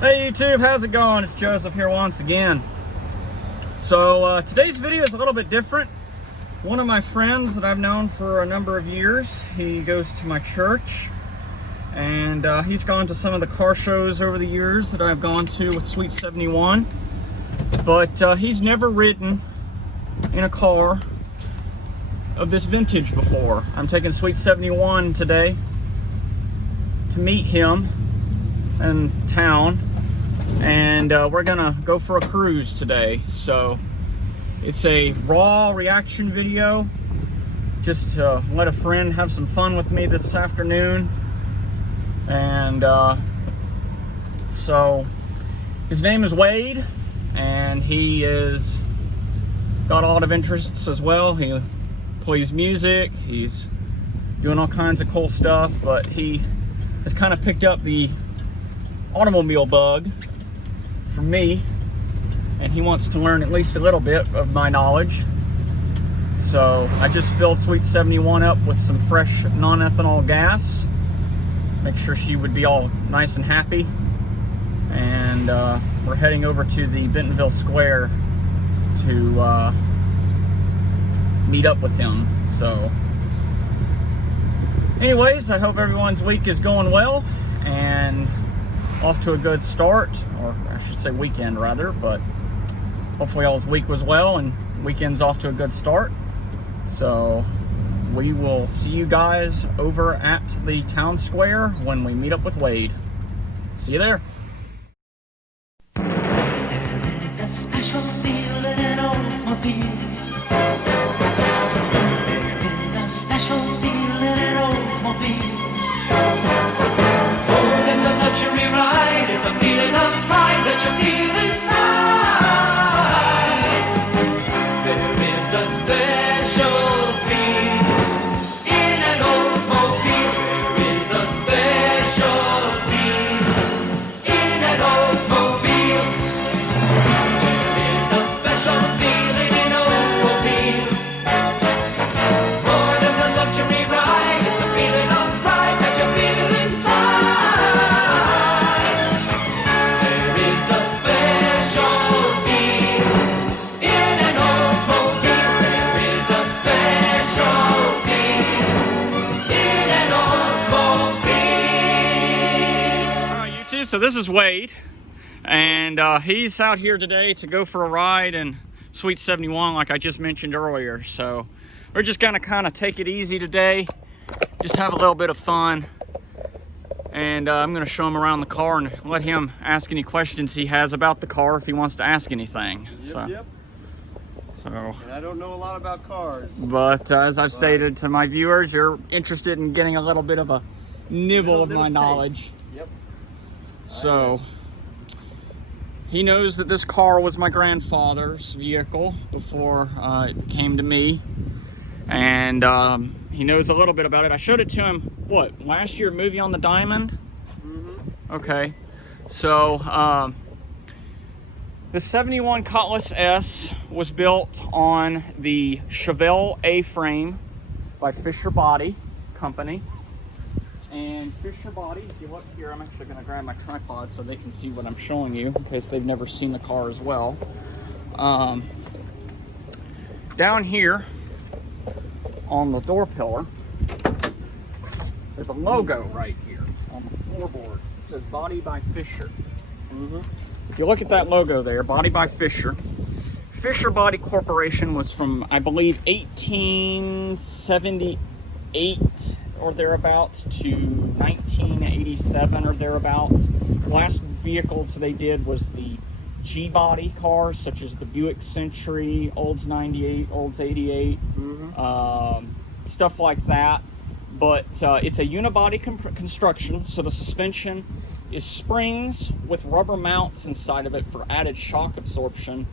Hey YouTube, how's it going? It's Joseph here once again. So today's video is a little bit different. One of my friends that I've known for a number of years, he goes to my church, and he's gone to some of the car shows over the years that I've gone to with Sweet71, but he's never ridden in a car of this vintage before. I'm taking Sweet71 today to meet him in town, and we're gonna go for a cruise today. So it's a raw reaction video, just to let a friend have some fun with me this afternoon. And so his name is Wade, and he is got a lot of interests as well. He plays music, he's doing all kinds of cool stuff, but he has kind of picked up the automobile bug from me, and he wants to learn at least a little bit of my knowledge. So I just filled Sweet71 up with some fresh non-ethanol gas, make sure she would be all nice and happy, and we're heading over to the Bentonville Square to meet up with him. So anyways, I hope everyone's week is going well and off to a good start, or I should say weekend rather, but hopefully all's week was well and weekend's off to a good start. So we will see you guys over at the town square when we meet up with Wade. See you there. There is a special feeling in Oldsmobile. There is a special feeling in Oldsmobile. More than the luxury ride, it's a feeling of pride that you feel inside. There is a special feel in an Oldsmobile. There is a special feel in an Oldsmobile. There is a special feeling in Oldsmobile. More than the luxury ride, it's a feeling of pride that you feel inside. There is a special feel in an Oldsmobile. There is a special feel in an Oldsmobile. All right, YouTube, so this is Wade, and he's out here today to go for a ride in Sweet71 like I just mentioned earlier. So we're just gonna kind of take it easy today, just have a little bit of fun, and I'm gonna show him around the car and let him ask any questions he has about the car if he wants to ask anything. Yep. So And I don't know a lot about cars. but as I've stated to my viewers, you're interested in getting a little bit of a nibble of my knowledge. Yep. So he knows that this car was my grandfather's vehicle before it came to me, and he knows a little bit about it. I showed it to him, what, last year, Movie on the Diamond? Mm-hmm. Okay, so the 71 Cutlass S was built on the Chevelle A-frame by Fisher Body Company. And Fisher Body, if you look here, I'm actually going to grab my tripod so they can see what I'm showing you in case they've never seen the car as well. Down here on the door pillar, there's a logo right here on the floorboard. It says Body by Fisher. Mm-hmm. If you look at that logo there, Body by Fisher. Fisher Body Corporation was from, I believe, 1878 or thereabouts to 1987 or thereabouts. The last vehicles they did was the G-body cars, such as the Buick Century, Olds 98, Olds 88, stuff like that. But it's a unibody construction, so the suspension is springs with rubber mounts inside of it for added shock absorption.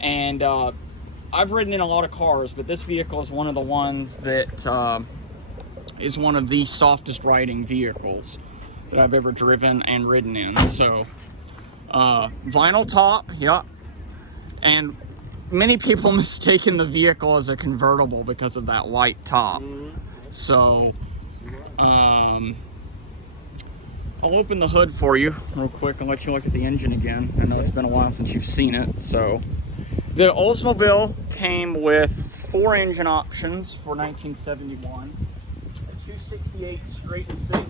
And I've ridden in a lot of cars, but this vehicle is one of the ones that is one of the softest riding vehicles that I've ever driven and ridden in. So vinyl top, yeah, and many people mistaken the vehicle as a convertible because of that white top. So I'll open the hood for you real quick and let you look at the engine again. I know it's been a while since you've seen it. So the Oldsmobile came with 4 engine options for 1971. A 268 straight 6.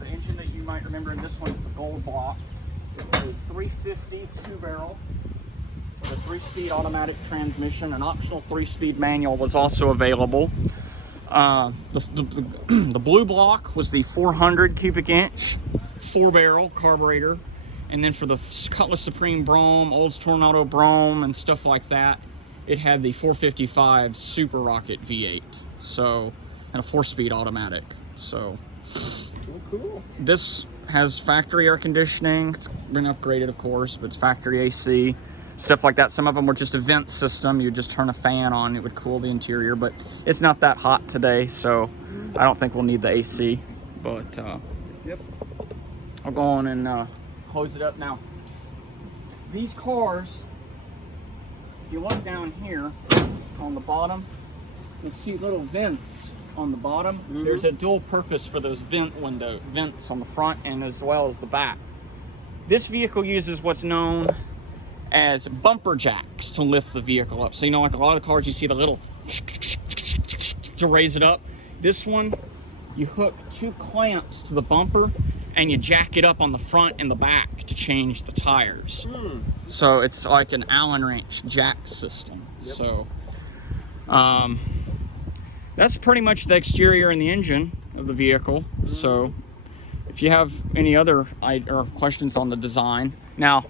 The engine that you might remember in this one is the gold block. It's a 350 2-barrel with a 3-speed automatic transmission. An optional 3-speed manual was also available. The blue block was the 400 cubic inch 4-barrel carburetor, and then for the Cutlass Supreme Brougham, Olds Tornado Brougham, and stuff like that, it had the 455 Super Rocket V8, so, and a 4-speed automatic. So Cool. this has factory air conditioning. It's been upgraded, of course, but it's factory AC, stuff like that. Some of them were just a vent system. You just turn a fan on, it would cool the interior, but it's not that hot today, so I don't think we'll need the AC. But Yep. I'll go on and close it up now. These cars, if you look down here on the bottom, you'll see little vents on the bottom. There's a dual purpose for those vents on the front and as well as the back. This vehicle uses what's known as bumper jacks to lift the vehicle up. So you know, like a lot of cars, you see the little to raise it up. This one, you hook 2 clamps to the bumper and you jack it up on the front and the back to change the tires. So it's like an Allen wrench jack system. Yep. So that's pretty much the exterior and the engine of the vehicle. So if you have any other questions on the design, now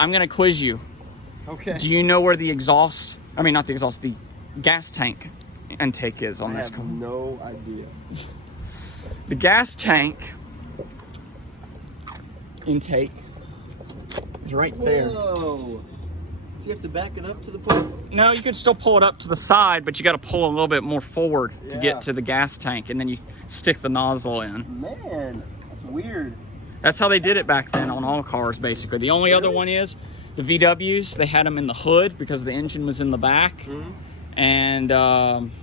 I'm gonna quiz you. Okay. Do you know where the exhaust, I mean not the exhaust, the gas tank intake is on I this have car? no idea. The gas tank intake is right there. Whoa. You have to back it up to the point? No, you could still pull it up to the side, but you got to pull a little bit more forward to Yeah. get to the gas tank, and then you stick the nozzle in. Man, that's weird. That's how they did it back then on all cars, basically. The only other one is the VWs. They had them in the hood because the engine was in the back, and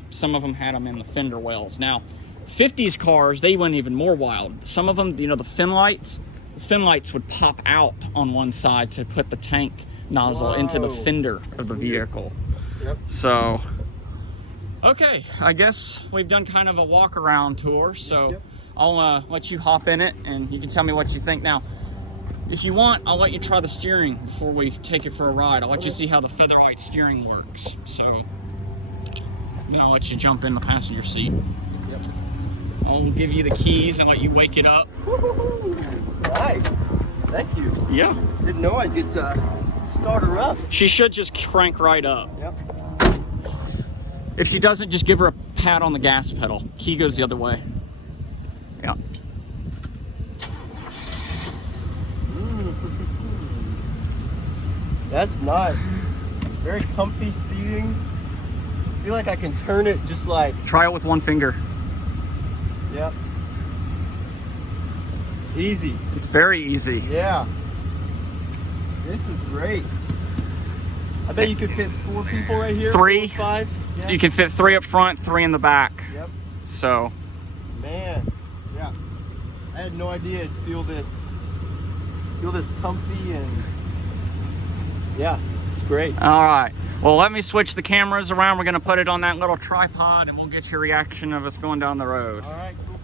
some of them had them in the fender wells. Now, 50s cars, they went even more wild. Some of them, you know, the fin lights would pop out on one side to put the tank nozzle into the fender of the vehicle. Yep. So, okay, I guess we've done kind of a walk around tour. So Yep. I'll let you hop in it and you can tell me what you think. Now, if you want, I'll let you try the steering before we take it for a ride. I'll let you see how the featherlight steering works. So, then I'll let you jump in the passenger seat. Yep. I'll give you the keys and let you wake it up. Nice. Thank you. Yeah. Didn't know I'd get to start her up. She should just crank right up. Yep. If she doesn't, just give her a pat on the gas pedal. Key goes the other way. Yeah. That's nice. Very comfy seating. I feel like I can turn it just like, Try it with one finger. yep. It's easy. It's very easy. Yeah. This is great. I bet you could fit 4 people right here. 3. 4 or 5. Yeah. You can fit 3 up front, 3 in the back. Yep. So, Man. Yeah. I had no idea it'd feel this comfy and yeah, it's great. all right. Well, let me switch the cameras around. We're going to put it on that little tripod and we'll get your reaction of us going down the road. All right, cool.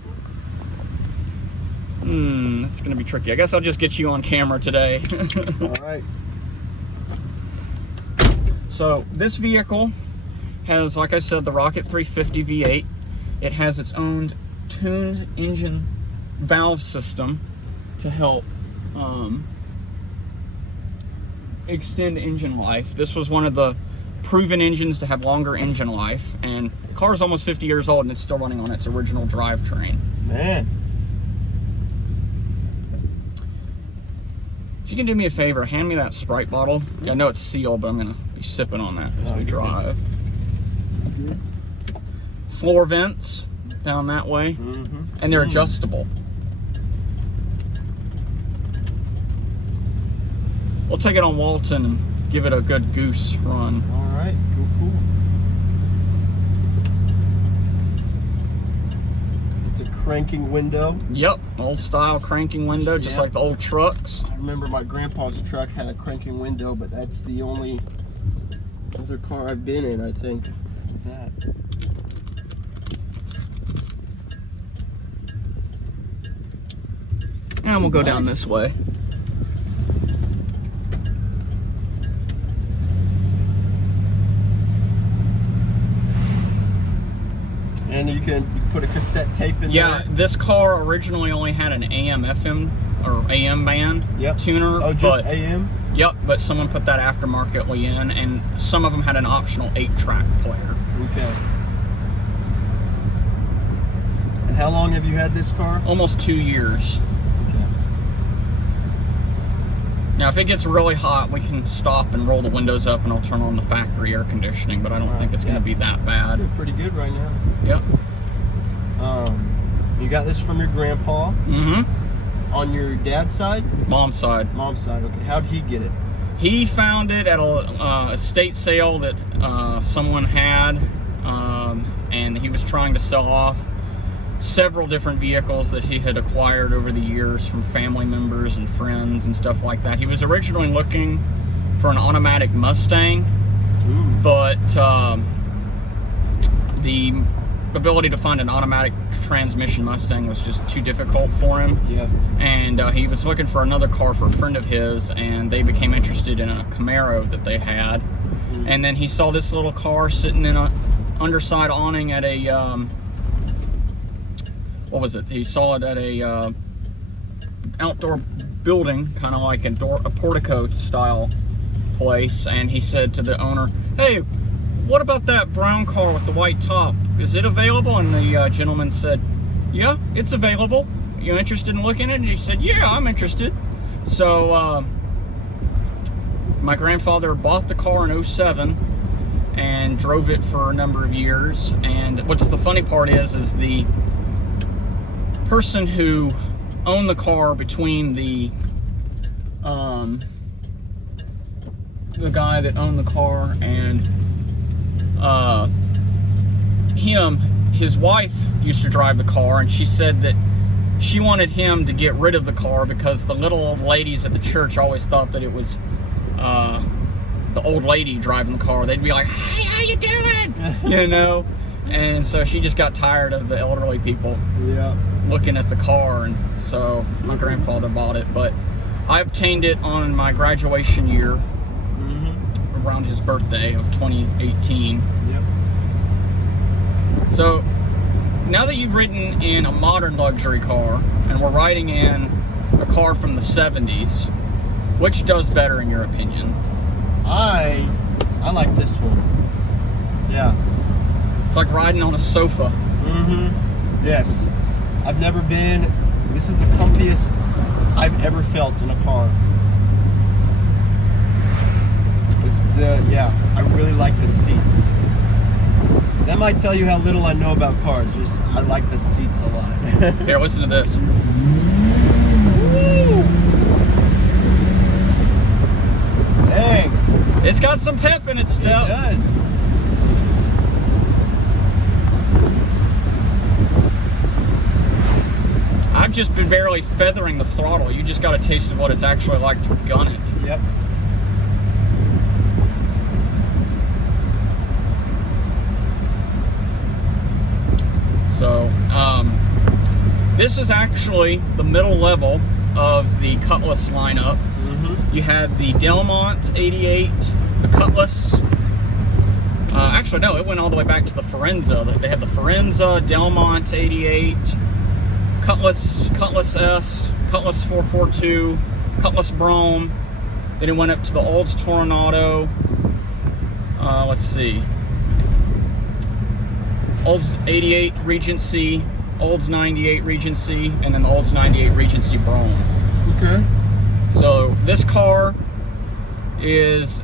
That's going to be tricky. I guess I'll just get you on camera today. All right. So this vehicle has, like I said, the Rocket 350 V8. It has its own tuned engine valve system to help extend engine life. This was one of the proven engines to have longer engine life, and the car is almost 50 years old and it's still running on its original drivetrain. Man. If you can do me a favor, hand me that Sprite bottle. Yeah, I know it's sealed, but I'm gonna be sipping on that as we drive. Floor vents down that way, and they're adjustable. We'll take it on Walton and give it a good goose run. All right, cool. It's a cranking window. Yep, old style cranking window, just Yeah. like the old trucks. I remember my grandpa's truck had a cranking window, but that's the only other car I've been in, I think. With that. And we'll go Nice. down this way. And you can put a cassette tape in Yeah, there. this car originally only had an AM, FM, or AM band Yep. tuner. Oh, just but, AM? Yep, but someone put that aftermarketly in, and some of them had an optional 8-track player. Okay. And how long have you had this car? Almost 2 years. Okay. Now, if it gets really hot, we can stop and roll the windows up, and I'll turn on the factory air conditioning, but I don't think it's going to be that bad. Doing pretty good right now. Yep. You got this from your grandpa. Mm-hmm. On your dad's side? Mom's side. Mom's side, okay. How'd he get it? He found it at a estate sale that someone had, and he was trying to sell off several different vehicles that he had acquired over the years from family members and friends and stuff like that. He was originally looking for an automatic Mustang, Ooh. but the ability to find an automatic transmission Mustang was just too difficult for him. Yeah. And he was looking for another car for a friend of his, and they became interested in a Camaro that they had. And then he saw this little car sitting in a underside awning at a what was it? He saw it at a outdoor building, kind of like a portico style place, and he said to the owner, "Hey, what about that brown car with the white top? Is it available?" And the gentleman said, "Yeah, it's available. You interested in looking at it?" And he said, "Yeah, I'm interested." So my grandfather bought the car in 07 and drove it for a number of years. And what's the funny part is the person who owned the car between the guy that owned the car and his wife used to drive the car, and she said that she wanted him to get rid of the car because the little old ladies at the church always thought that it was the old lady driving the car. They'd be like, "Hey, how you doing?" You know? And so she just got tired of the elderly people Yeah. looking at the car, and so my grandfather bought it. But I obtained it on my graduation year, Mm-hmm. around his birthday of 2018. Yep. So now that you've ridden in a modern luxury car and we're riding in a car from the 70s, which does better in your opinion? I like this one. Yeah. It's like riding on a sofa. Mm-hmm. Yes. I've never been. This is the comfiest I've ever felt in a car. I really like the seats. That might tell you how little I know about cars. Just I like the seats a lot. Here, listen to this. Woo! Dang. It's got some pep in its step. It does. I've just been barely feathering the throttle. You just got a taste of what it's actually like to gun it. Yep. So, this is actually the middle level of the Cutlass lineup. Mm-hmm. You had the Delmont 88, the Cutlass. Actually, no, it went all the way back to the Forenza. They had the Forenza, Delmont 88, Cutlass S, Cutlass 442, Cutlass Brome. Then it went up to the Olds Toronado. Let's see. Olds 88 Regency, Olds 98 Regency, and then the Olds 98 Regency Brome. Okay. So this car it's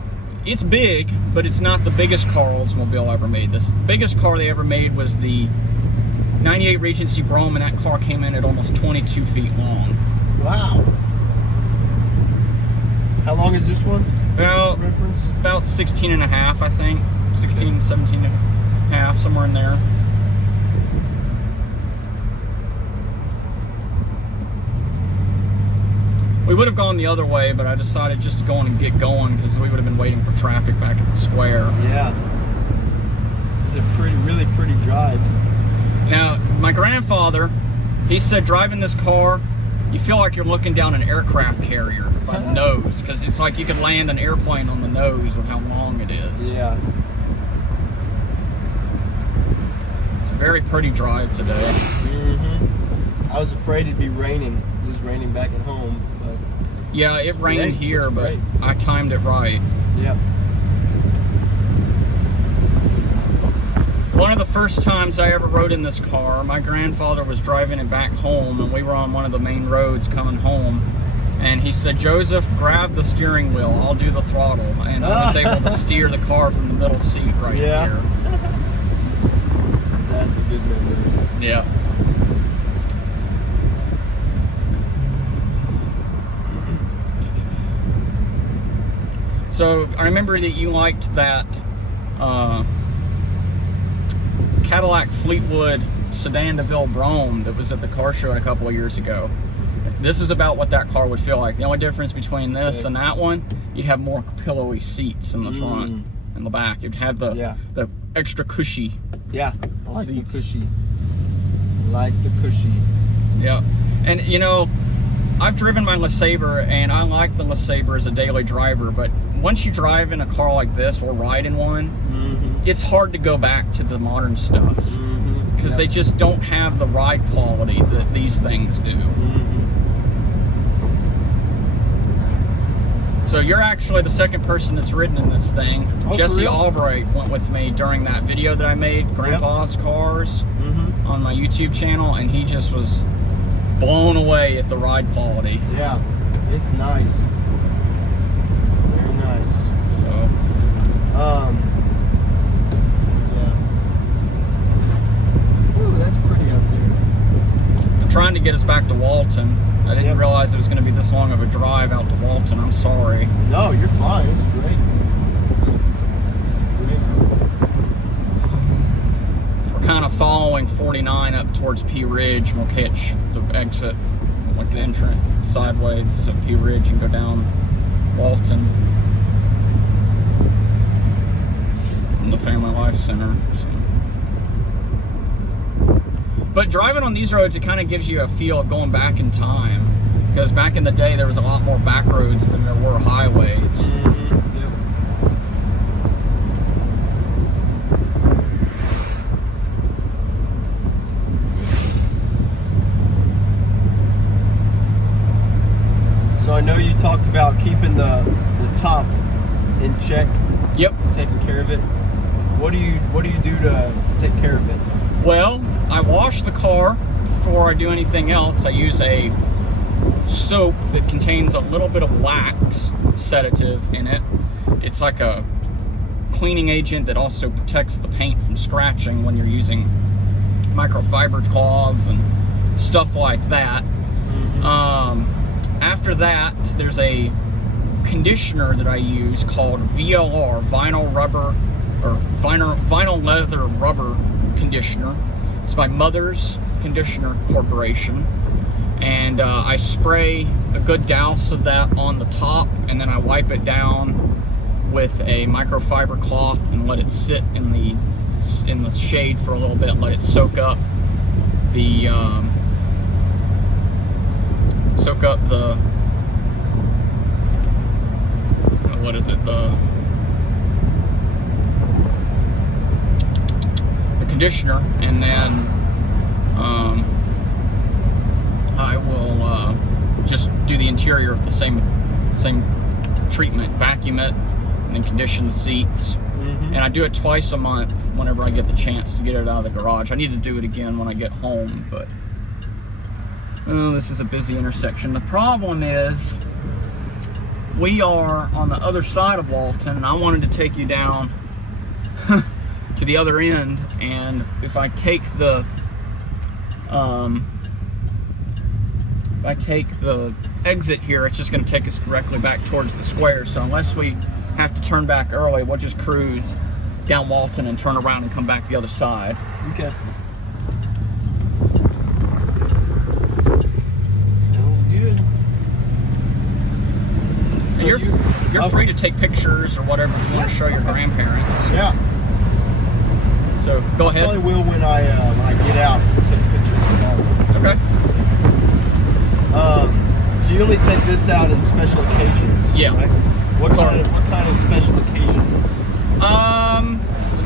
big, but it's not the biggest car Oldsmobile ever made. The biggest car they ever made was the 98 Regency Brome, and that car came in at almost 22 feet long. Wow. How long is this one? About Reference? about 16 and a half, I think. 16, 17 and a half, somewhere in there. We would have gone the other way, but I decided just to go on and get going because we would have been waiting for traffic back at the square. Yeah. It's a really pretty drive. Now, my grandfather, he said driving this car, you feel like you're looking down an aircraft carrier by the nose, because it's like you could land an airplane on the nose with how long it is. Yeah. It's a very pretty drive today. I was afraid it'd be raining. It was raining back at home. But yeah, it rained here, but great. I timed it right. Yeah. One of the first times I ever rode in this car, my grandfather was driving it back home, and we were on one of the main roads coming home. And he said, "Joseph, grab the steering wheel. I'll do the throttle." And I was able to steer the car from the middle seat right here. That's a good memory. Yeah. So I remember that you liked that Cadillac Fleetwood Sedan DeVille Brome that was at the car show a couple of years ago. This is about what that car would feel like. The only difference between this and that one, you'd have more pillowy seats in the front and the back. You'd have the extra cushy. Yeah, I like seats. the cushy. I like the cushy. Yeah, and you know, I've driven my LeSabre, and I like the LeSabre as a daily driver, but once you drive in a car like this or ride in one, it's hard to go back to the modern stuff because they just don't have the ride quality that these things do. So you're actually the second person that's ridden in this thing. Oh, Jesse Albright went with me during that video that I made, Grandpa's Cars, on my YouTube channel, and he just was blown away at the ride quality. Yeah, it's nice. Very nice. So, ooh, that's pretty up there. I'm trying to get us back to Walton. I didn't realize it was going to be this long of a drive out to Walton. I'm sorry. No, you're fine. It's great. We're kind of following 49 up towards P Ridge. We'll catch the exit, like the entrance sideways to P Ridge and go down Walton from the Family Life Center. So. But driving on these roads, it kind of gives you a feel of going back in time. Because back in the day, there was a lot more back roads than there were highways. So I know you talked about keeping the top in check. Yep. Taking care of it. What do you do to take care of it? Well, I wash the car before I do anything else. I use a soap that contains a little bit of lax sedative in it. It's like a cleaning agent that also protects the paint from scratching when you're using microfiber cloths and stuff like that. After that, there's a conditioner that I use called VLR, vinyl leather rubber conditioner. It's my mother's conditioner corporation, and I spray a good douse of that on the top, and then I wipe it down with a microfiber cloth and let it sit in the shade for a little bit, let it soak up the what is it, the conditioner, and then I will just do the interior of the same treatment, vacuum it, and then condition the seats. And I do it twice a month whenever I get the chance to get it out of the garage. I need to do it again when I get home, but this is a busy intersection. The problem is we are on the other side of Walton, and I wanted to take you down to the other end, and if I take the exit here, it's just going to take us directly back towards the square. So unless we have to turn back early, we'll just cruise down Walton and turn around and come back the other side. Okay. Sounds good. show you're you. free to take pictures or whatever if you want to show your grandparents. Yeah. So go ahead. I probably will when I get out and take pictures of Okay. So you only take this out in special occasions. Yeah. Right? What kind of special occasions?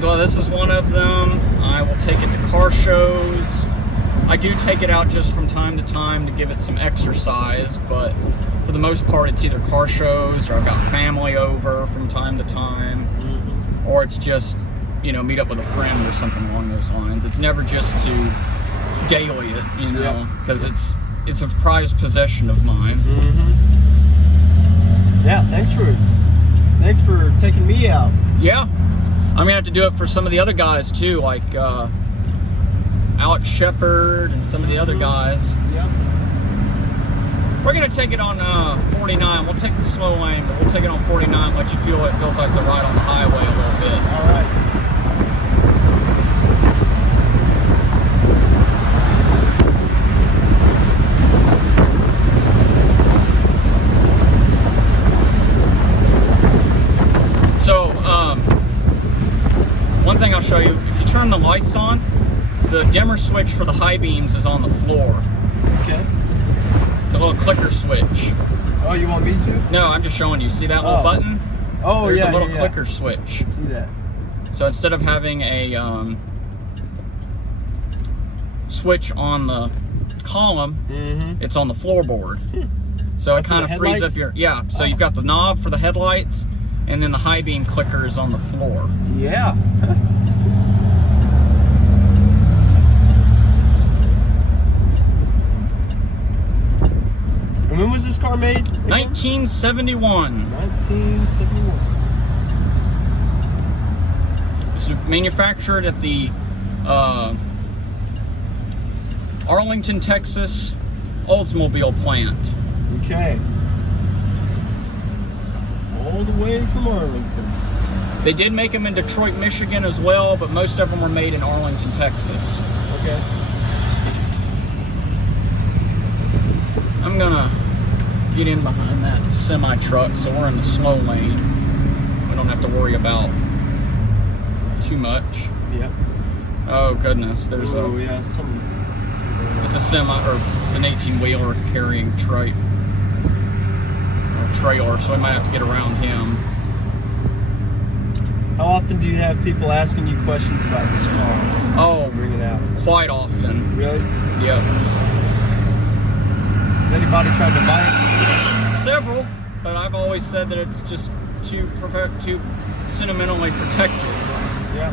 Well, this is one of them. I will take it to car shows. I do take it out just from time to time to give it some exercise, but for the most part, it's either car shows or I've got family over from time to time, or it's just, you know, meet up with a friend or something along those lines. It's never just to daily it, you know, because it's a prized possession of mine. Yeah, thanks for taking me out. Yeah, I'm gonna have to do it for some of the other guys too, like Alex Shepard and some of the other guys. Yep. We're gonna take it on 49. We'll take the slow lane, but we'll take it on 49. Let you feel it feels like the ride on the highway a little bit. All right. So, one thing I'll show you, if you turn the lights on, the dimmer switch for the high beams is on the floor. Okay. It's a little clicker switch. Oh, you want me to? No, I'm just showing you. See that little button? Oh, There's yeah, a little yeah. clicker switch. See that? So instead of having a switch on the column, it's on the floorboard. So it kind of frees up your, so you've got the knob for the headlights, and then the high beam clicker is on the floor. Yeah. And when was this car made? 1971. 1971. It's manufactured at the Arlington, Texas Oldsmobile plant. Okay. All the way from Arlington. They did make them in Detroit, Michigan as well, but most of them were made in Arlington, Texas. Okay. I'm gonna get in behind that semi truck, so we're in the slow lane. We don't have to worry about too much. Yeah. Oh goodness, there's it's a semi, or it's an 18-wheeler carrying trailer, so we might have to get around him. How often do you have people asking you questions about this car? Oh, Bring it out. quite often. Really? Yeah. Has anybody tried to buy it? Several, but I've always said that it's just too sentimentally protected. Yeah.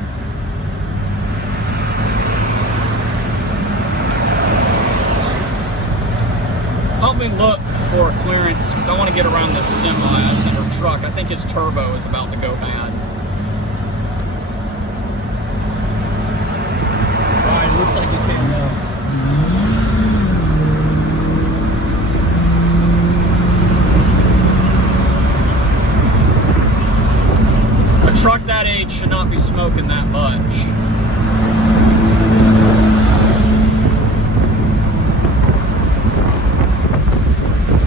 Help me look for clearance because I want to get around this semi or truck. I think his turbo is about to go bad. Alright, looks like it came out. A truck that age should not be smoking that much.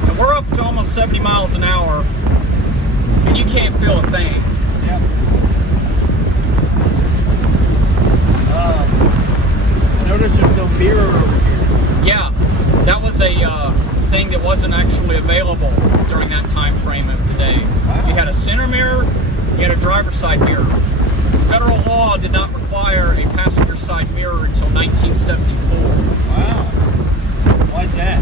And we're up to almost 70 miles an hour, and you can't feel a thing. Yep. I noticed there's no mirror over here. Yeah, that was a thing that wasn't actually available during that time frame of the day. Wow. You had a center mirror, you had a driver's side mirror. Federal law did not require a passenger side mirror until 1974. Wow. Why is that?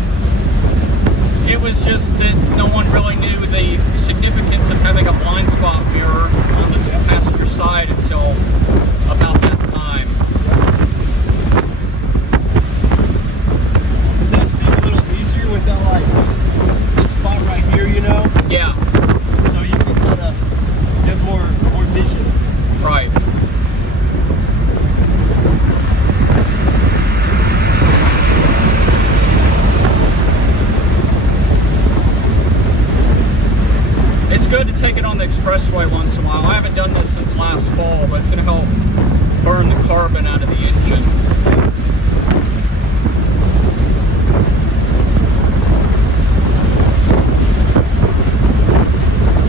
It was just that no one really knew the significance of having a blind spot mirror on the passenger side until about that time. Does that seem a little easier without like this spot right here, you know? Yeah, So you can kind of get more vision. right. It's good to take it on the expressway once in a while. I haven't done this since last fall, but it's going to help burn the carbon out of the engine.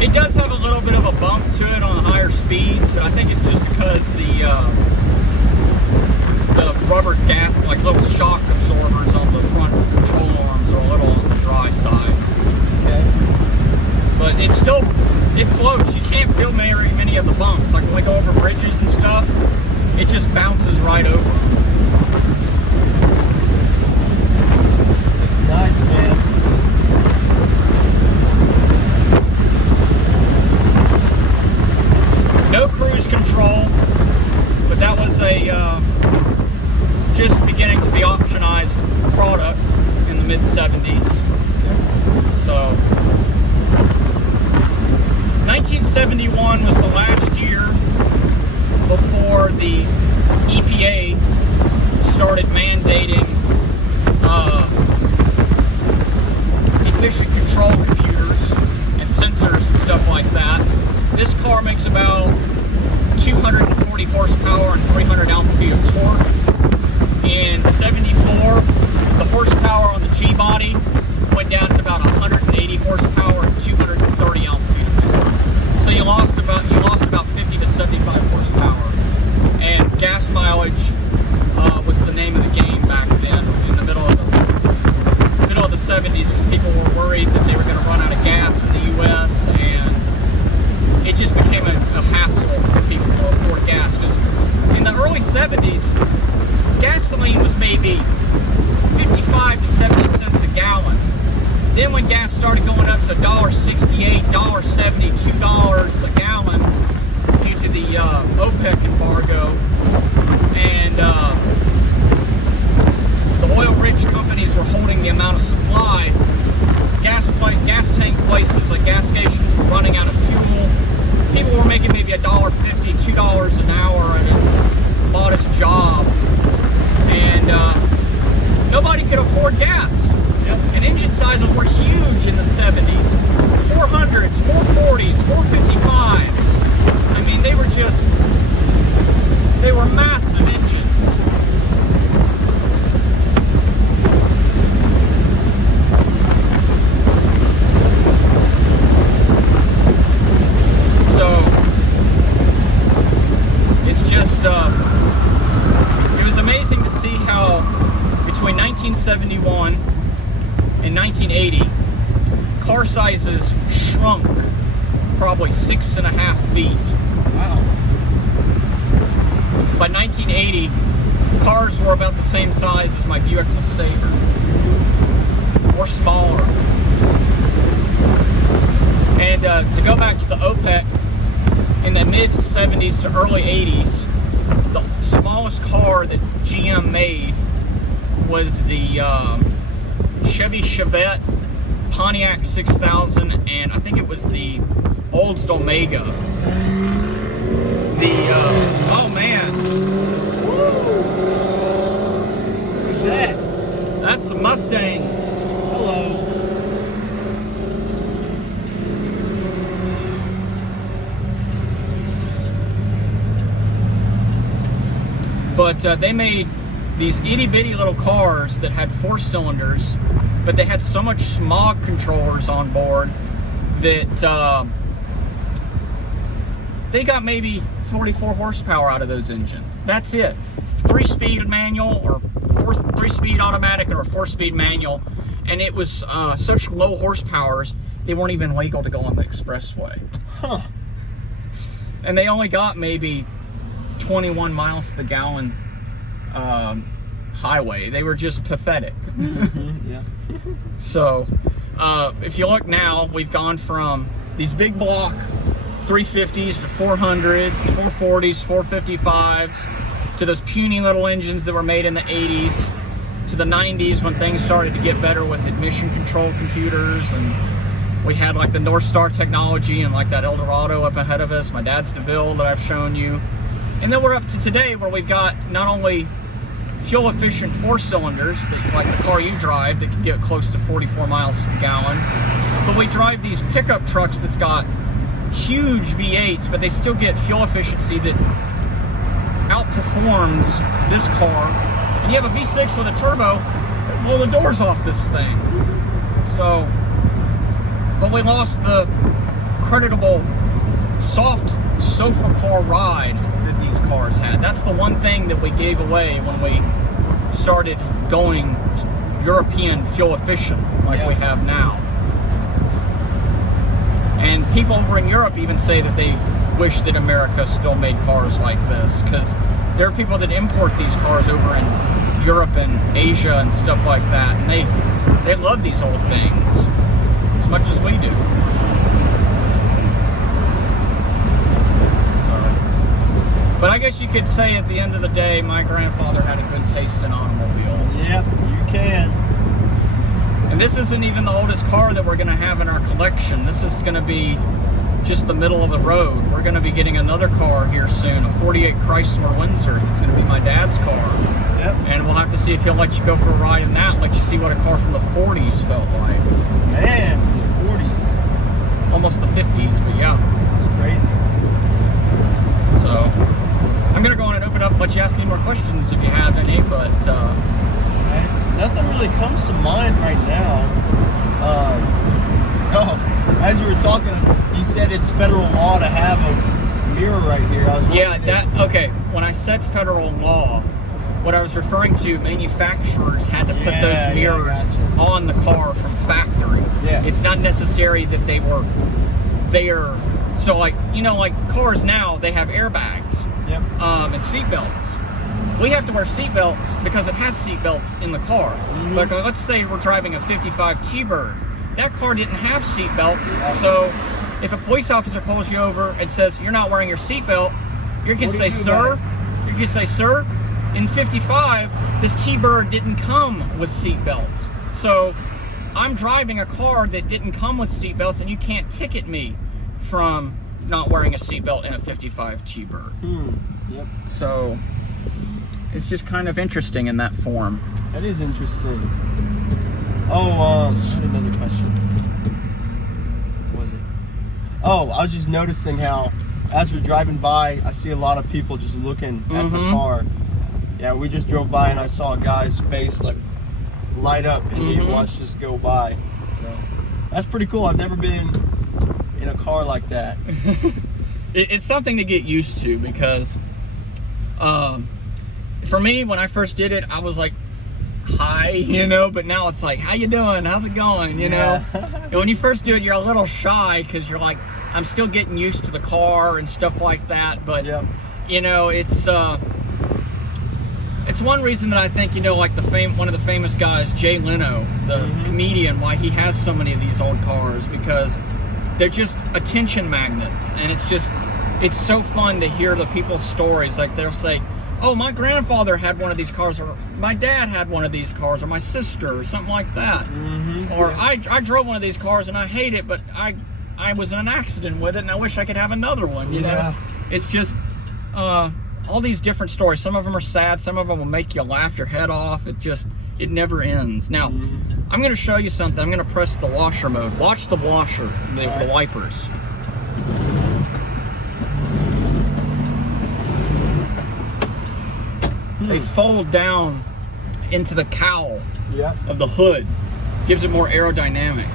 It does have a little bit of a bump to it on the higher speeds, but I think it's just because the rubber gas, like little shock absorbers on the front control arms are a little on the dry side. Okay. But it floats. You can't feel many of the bumps. Like when we go over bridges and stuff, it just bounces right over. It's nice, man. No cruise control, but that was a just beginning to be optionized product in the mid-70s. So 1971 was the last year before the EPA started mandating emission control computers and sensors and stuff like that. This car makes about 240 horsepower and 300 pound-feet of torque. In 74, the horsepower on the G-body went down to about 180 horsepower and 230 pound-feet of torque. So you lost about 50 to 75 horsepower. And gas mileage was the name of the game back then, in the middle of the 70s, because people were worried that they were going to run out of gas in the U.S. and it just became a hassle for people to afford gas. Because in the early 70s, gasoline was maybe 55 to 70 cents a gallon. Then when gas started going up to $1.68, $1.70, $2 a gallon due to the OPEC embargo, and the oil-rich companies were holding the amount of supply, gas tank places like gas stations were running out of fuel. People were making maybe $1.50, $2 an hour at a modest job, and nobody could afford gas. Yep. And engine sizes were huge in the 70s. 400s, 440s, 455s. I mean, they were massive engines. It was amazing to see how between 1971 and 1980, car sizes shrunk probably 6.5 feet. Wow. By 1980, cars were about the same size as my Buick LeSabre, or smaller. And to go back to the OPEC, in the mid-70s to early 80s, the smallest car that GM made was the Chevy Chevette, Pontiac 6000, and I think it was the Olds Omega. Oh man! Who's that? That's some Mustangs. Hello. But they made these itty-bitty little cars that had 4 cylinders, but they had so much smog controllers on board that they got maybe 44 horsepower out of those engines. That's it. 3-speed manual, or 3-speed automatic, or a 4-speed manual. And it was such low horsepowers, they weren't even legal to go on the expressway. Huh. And they only got maybe 21 miles to the gallon highway. They were just pathetic. Yeah. So if you look now, we've gone from these big block 350s to 400s, 440s, 455s, to those puny little engines that were made in the 80s, to the 90s when things started to get better with emission control computers, and we had like the North Star technology and like that Eldorado up ahead of us, my dad's DeVille that I've shown you. And then we're up to today where we've got not only fuel efficient 4 cylinders, that, like the car you drive, that can get close to 44 miles to the gallon, but we drive these pickup trucks that's got huge V8s, but they still get fuel efficiency that outperforms this car. And you have a V6 with a turbo, it'll blow the doors off this thing. So, but we lost the incredible soft sofa car ride that these cars had. That's the one thing that we gave away when we started going European fuel efficient like we have now. And people over in Europe even say that they wish that America still made cars like this, because there are people that import these cars over in Europe and Asia and stuff like that, and they love these old things as much as we do. But I guess you could say at the end of the day, my grandfather had a good taste in automobiles. Yep, you can. And this isn't even the oldest car that we're going to have in our collection. This is going to be just the middle of the road. We're going to be getting another car here soon, a 48 Chrysler Windsor. It's going to be my dad's car. Yep. And we'll have to see if he'll let you go for a ride in that, let you see what a car from the 40s felt like. Man, the 40s. Almost the 50s, but yeah. It's crazy. So I'm going to go on and open up and let you ask any more questions if you have any, but nothing really comes to mind right now. As you were talking, you said it's federal law to have a mirror right here. I was okay. When I said federal law, what I was referring to, manufacturers had to put those mirrors on the car from factory. Yeah. It's not necessary that they were there. So, like, you know, like cars now, they have airbags. Yep. And seatbelts. We have to wear seatbelts because it has seatbelts in the car. Mm-hmm. But let's say we're driving a 55 T-Bird. That car didn't have seatbelts, so if a police officer pulls you over and says you're not wearing your seatbelt, you can say, sir, in 55, this T-Bird didn't come with seatbelts. So I'm driving a car that didn't come with seatbelts, and you can't ticket me from not wearing a seatbelt in a 55 T-Bird. Yep. So it's just kind of interesting in that form. That is interesting. I had another question. What was it? Oh, I was just noticing how, as we're driving by, I see a lot of people just looking at the car. Yeah, we just drove by and I saw a guy's face like light up and he watched us go by. So that's pretty cool. I've never been in a car like that. It's something to get used to, because for me, when I first did it, I was like, hi, you know, but now it's like, how you doing? How's it going? You know, and when you first do it, you're a little shy because you're like, I'm still getting used to the car and stuff like that. But you know, it's one reason that I think, you know, like one of the famous guys, Jay Leno, the comedian, why he has so many of these old cars, because they're just attention magnets, and it's so fun to hear the people's stories. Like, they'll say, oh, my grandfather had one of these cars, or my dad had one of these cars, or my sister, or something like that. Or I drove one of these cars and I hate it, but I was in an accident with it and I wish I could have another one, you know? It's just all these different stories. Some of them are sad, some of them will make you laugh your head off. It never ends. Now, I'm going to show you something. I'm going to press the washer mode. Watch the washer, the wipers. They fold down into the cowl of the hood. Gives it more aerodynamics.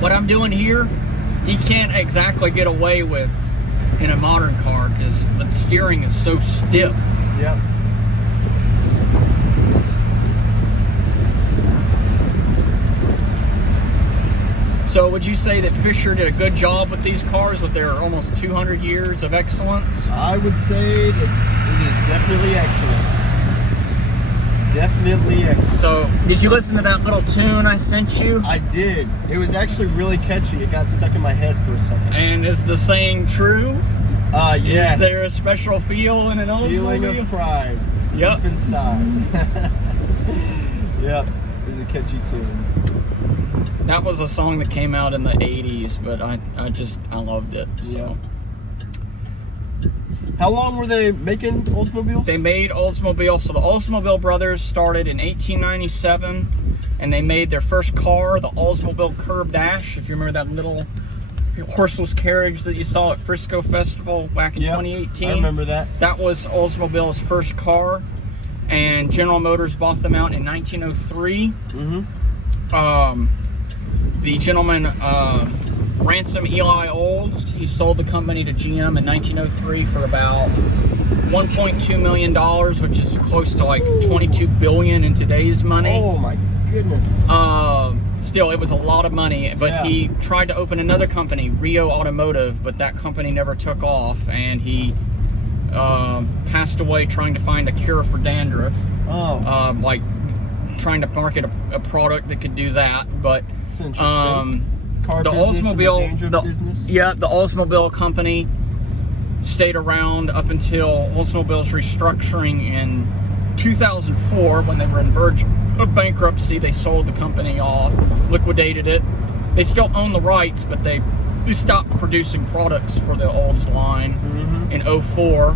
What I'm doing here, you can't exactly get away with in a modern car because the steering is so stiff. Yep. So would you say that Fisher did a good job with these cars with their almost 200 years of excellence? I would say that it is definitely excellent. Definitely excellent. So, did you listen to that little tune I sent you? I did. It was actually really catchy. It got stuck in my head for a second. And is the saying true? Yes. Is there a special feel in an Oldsmobile? Feeling of pride. Yep. Deep inside. Yep. It was a catchy tune. That was a song that came out in the 80s, but I loved it. So. Yeah. How long were they making Oldsmobiles? They made Oldsmobile. So the Oldsmobile brothers started in 1897, and they made their first car, the Oldsmobile Curb Dash. If you remember that little, horseless carriage that you saw at Frisco Festival back in 2018. I remember that. That was Oldsmobile's first car, and General Motors bought them out in 1903. The gentleman, Ransom Eli Olds, he sold the company to GM in 1903 for about $1.2 million, which is close to like $22 billion in today's money. Oh my goodness. Still, it was a lot of money, but he tried to open another company, Rio Automotive, but that company never took off, and he passed away trying to find a cure for dandruff. Like trying to market a product that could do that. But it's interesting. Car the business Oldsmobile, and the dandruff business? Yeah, the Oldsmobile company stayed around up until Oldsmobile's restructuring in 2004 when they were in verge of bankruptcy. They sold the company off, liquidated it. They still own the rights, but they stopped producing products for the Olds line in 04.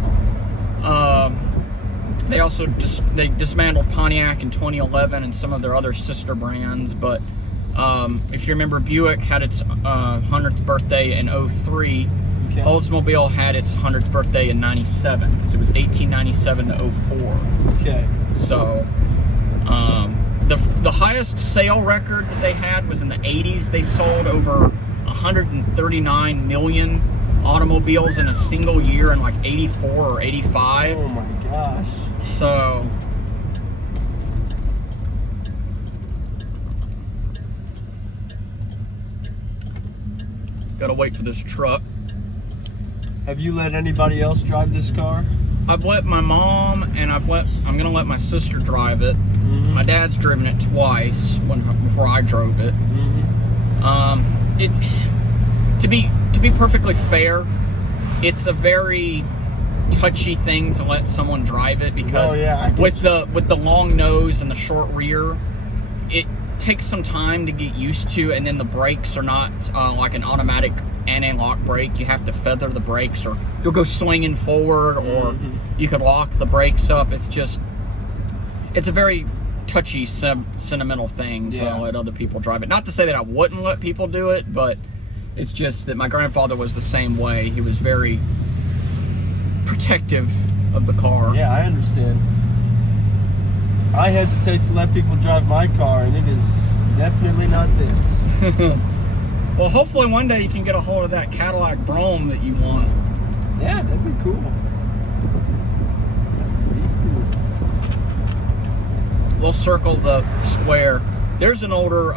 They also they dismantled Pontiac in 2011 and some of their other sister brands. But if you remember, Buick had its 100th birthday in 03. Okay. Oldsmobile had its 100th birthday in 97. So it was 1897 to 04. Okay. So the highest sale record that they had was in the 80s. They sold over 139 million automobiles in a single year in like 84 or 85. Oh my gosh. So gotta wait for this truck. Have you let anybody else drive this car? I've let my mom, and I'm gonna let my sister drive it. My dad's driven it twice before I drove it. To be perfectly fair, it's a very touchy thing to let someone drive it because with the long nose and the short rear, it takes some time to get used to, and then the brakes are not like an automatic anti-lock brake. You have to feather the brakes, or you'll go swinging forward, or you could lock the brakes up. It's a very touchy, sentimental thing to let other people drive it. Not to say that I wouldn't let people do it, but it's just that my grandfather was the same way. He was very protective of the car. Yeah, I understand. I hesitate to let people drive my car, and it is definitely not this. Well, hopefully one day you can get a hold of that Cadillac Brougham that you want. Yeah, that'd be cool. We'll circle the square. There's an older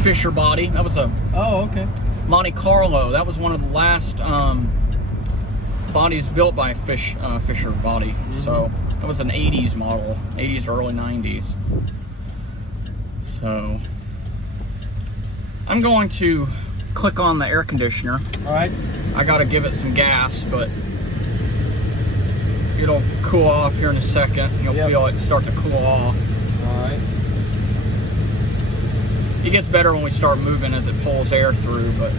Fisher body. That was a Monte Carlo. That was one of the last bodies built by Fisher body. So that was an 80s model, 80s or early 90s. So I'm going to click on the air conditioner. All right. I got to give it some gas, but it'll cool off here in a second. You'll feel it start to cool off. All right. It gets better when we start moving as it pulls air through, but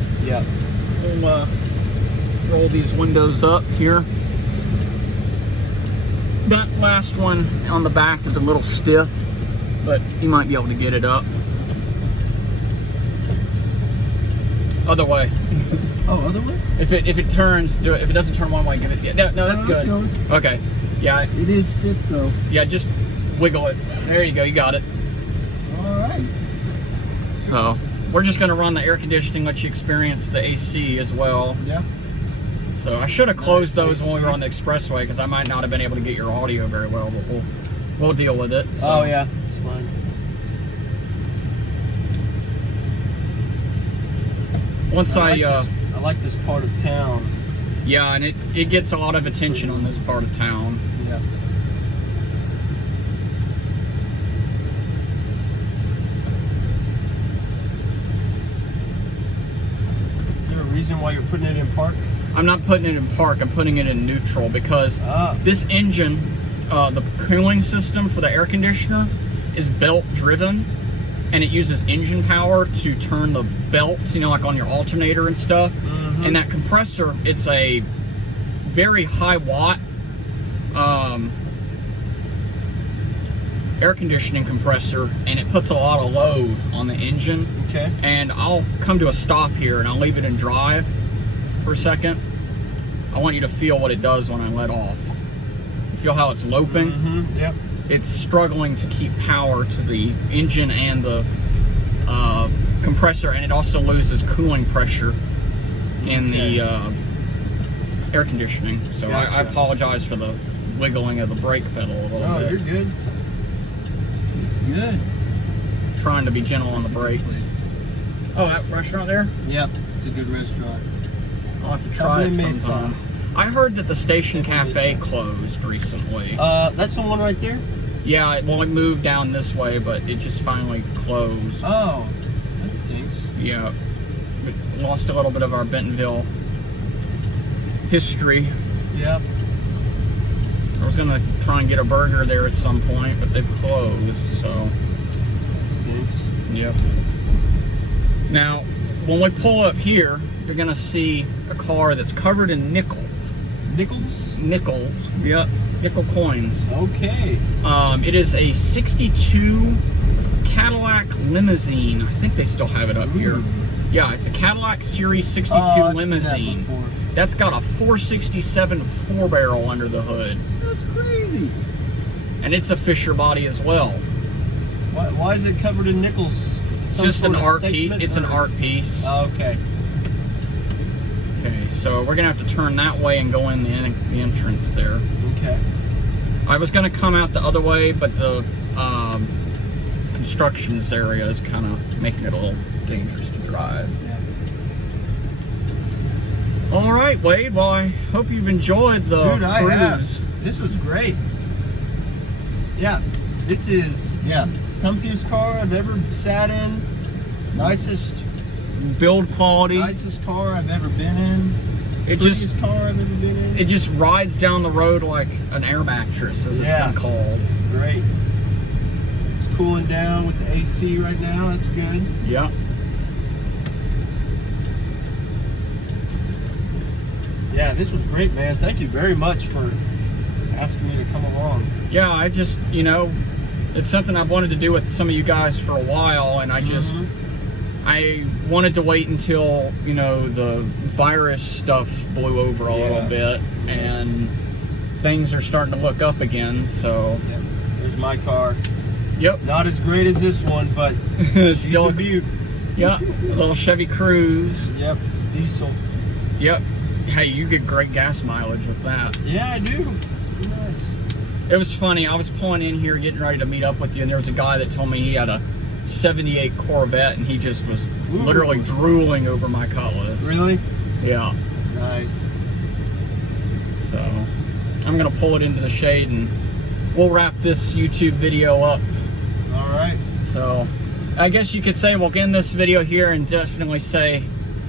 we'll roll these windows up here. That last one on the back is a little stiff, but you might be able to get it up. Other way. Oh, other way? If it turns, do it. If it doesn't turn one way, give it. Yeah, no, that's good. Going. Okay. Yeah. It is stiff though. Yeah, just wiggle it. There you go. You got it. All right. So we're just going to run the air conditioning, let you experience the AC as well. Yeah. So I should have closed those when we were on the expressway because I might not have been able to get your audio very well, but we'll deal with it. So. Oh yeah, it's fine. Once I like this part of town. Yeah, and it gets a lot of attention on this part of town. Yeah. Is there a reason why you're putting it in park? I'm not putting it in park, I'm putting it in neutral because this engine, the cooling system for the air conditioner is belt driven, and it uses engine power to turn the belts, you know, like on your alternator and stuff. And that compressor, it's a very high watt air conditioning compressor, and it puts a lot of load on the engine. Okay. And I'll come to a stop here and I'll leave it in drive for a second. I want you to feel what it does when I let off. You feel how it's loping? Mm-hmm. Yep. It's struggling to keep power to the engine and the compressor, and it also loses cooling pressure in the air conditioning. So Gotcha. I apologize for the wiggling of the brake pedal a little No, bit. you're good. It's good. Trying to be gentle on the brakes. Oh, that restaurant there? Yep, it's a good restaurant. I'll have to try it Mesa. sometime. I heard that the Station Double Cafe Mesa. closed recently. That's the one right there? Yeah, it moved down this way, but it just finally closed. Oh, that stinks. Yeah, we lost a little bit of our Bentonville history. Yep. I was gonna try and get a burger there at some point, but they've closed, so. That stinks. Yep. Now, when we pull up here, you're gonna see a car that's covered in nickels. Nickels? Nickels, yep, nickel coins. Okay. It is a 62 Cadillac limousine. I think they still have it up here. Yeah, it's a Cadillac Series 62 I've seen that limousine. before. That's got a 467 4-barrel under the hood. That's crazy. And it's a Fisher body as well. Why is it covered in nickels? Some Just sort an of art piece. statement, It's an or- art piece. Oh, okay. Okay, so we're gonna have to turn that way and go in the entrance there. Okay. I was gonna come out the other way, but the constructions area is kind of making it a little dangerous to drive. Yeah. All right, Wade. Well, I hope you've enjoyed the Dude, I cruise. have. This was great. Yeah, this is comfiest car I've ever sat in. Nicest Build quality. car I've ever been in. It Prettiest just car I've ever been in. it just rides down the road like an air mattress, as it's been called. It's great. It's cooling down with the AC right now. That's good. Yeah. Yeah, this was great, man. Thank you very much for asking me to come along. Yeah, I just, it's something I've wanted to do with some of you guys for a while, and I just, I wanted to wait until, the virus stuff blew over a little bit, and things are starting to look up again, so. Yep. There's my car. Yep. Not as great as this one, but she's Still a beaut. Yeah, a little Chevy Cruze. Yep, diesel. Yep. Hey, you get great gas mileage with that. Yeah, I do. It's nice. It was funny. I was pulling in here getting ready to meet up with you, and there was a guy that told me he had a 78 Corvette, and he just was literally drooling over my Cutlass. Really? Yeah. Nice. So I'm going to pull it into the shade, and we'll wrap this YouTube video up. All right. So I guess you could say we'll end this video here and definitely say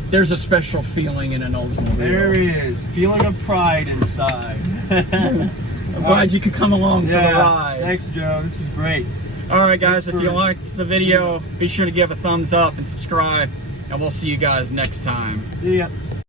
there's a special feeling in an Oldsmobile. There is. Feeling of pride inside. I'm glad you could come along for the ride. Thanks, Joe. This was great. All right, guys, Thanks if you for- liked the video, be sure to give a thumbs up and subscribe, and we'll see you guys next time. See ya.